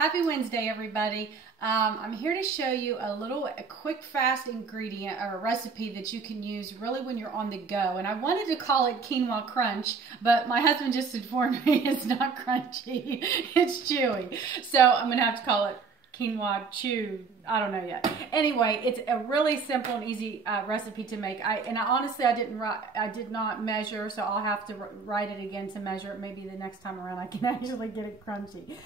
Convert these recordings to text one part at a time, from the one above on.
Happy Wednesday, everybody. I'm here to show you a quick, fast ingredient or a recipe that you can use really when you're on the go. And I wanted to call it Quinoa Crunch, but my husband just informed me it's not crunchy, it's chewy. So I'm going to have to call it Quinoa Chew. I don't know yet. Anyway, it's a really simple and easy recipe to make. Honestly, I did not measure, so I'll have to write it again to measure it. Maybe the next time around I can actually get it crunchy.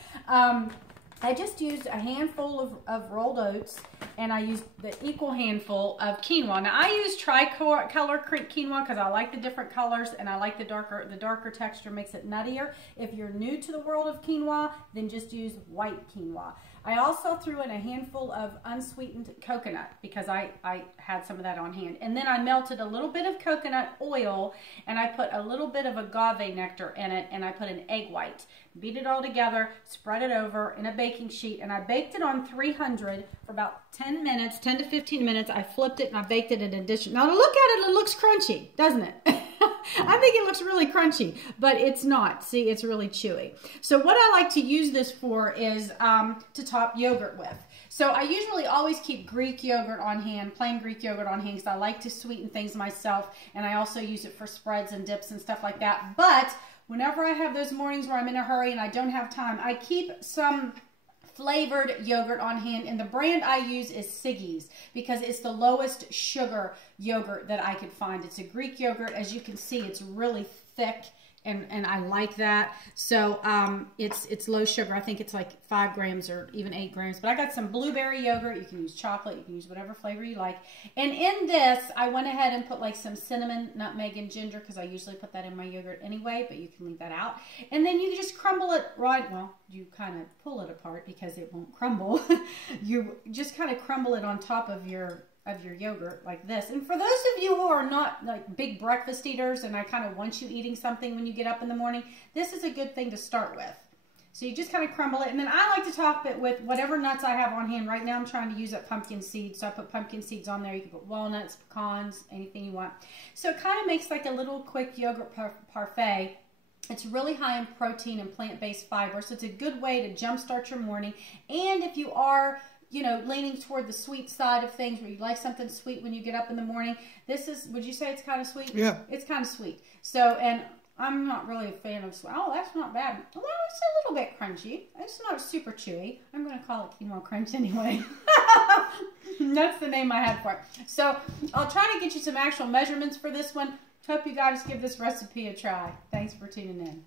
I just used a handful of rolled oats, and I used the equal handful of quinoa. Now I use tricolor quinoa because I like the different colors and I like the darker texture makes it nuttier. If you're new to the world of quinoa, then just use white quinoa. I also threw in a handful of unsweetened coconut because I had some of that on hand. And then I melted a little bit of coconut oil and I put a little bit of agave nectar in it, and I put an egg white. Beat it all together, spread it over in a baking sheet, and I baked it on 300 for about 10 minutes, 10 to 15 minutes. I flipped it and I baked it in a dish. Now to look at it, it looks crunchy, doesn't it? I think it looks really crunchy, but it's not. See, it's really chewy. So what I like to use this for is to top yogurt with. So I usually always keep Greek yogurt on hand, plain Greek yogurt on hand, because I like to sweeten things myself, and I also use it for spreads and dips and stuff like that. But whenever I have those mornings where I'm in a hurry and I don't have time, I keep some flavored yogurt on hand, and the brand I use is Siggy's because it's the lowest sugar yogurt that I could find. It's a Greek yogurt. As you can see, it's really thick, and I like that. So it's low sugar. I think it's like 5 grams or even 8 grams. But I got some blueberry yogurt. You can use chocolate. You can use whatever flavor you like. And in this, I went ahead and put like some cinnamon, nutmeg, and ginger because I usually put that in my yogurt anyway, but you can leave that out. And then you just crumble it right. Well, you kind of pull it apart because it won't crumble. You just kind of crumble it on top of your yogurt like this. And for those of you who are not like big breakfast eaters, and I kind of want you eating something when you get up in the morning, this is a good thing to start with. So you just kind of crumble it, and then I like to top it with whatever nuts I have on hand. Right now I'm trying to use up pumpkin seeds, so I put pumpkin seeds on there. You can put walnuts, pecans, anything you want. So it kind of makes like a little quick yogurt parfait. It's really high in protein and plant-based fiber, so it's a good way to jumpstart your morning. And if you are, you know, leaning toward the sweet side of things, where you like something sweet when you get up in the morning, this is, would you say it's kind of sweet? Yeah. It's kind of sweet. So, and I'm not really a fan of sweet. Oh, that's not bad. Well, it's a little bit crunchy. It's not super chewy. I'm going to call it Quinoa Crunch anyway. That's the name I had for it. So, I'll try to get you some actual measurements for this one. Hope you guys give this recipe a try. Thanks for tuning in.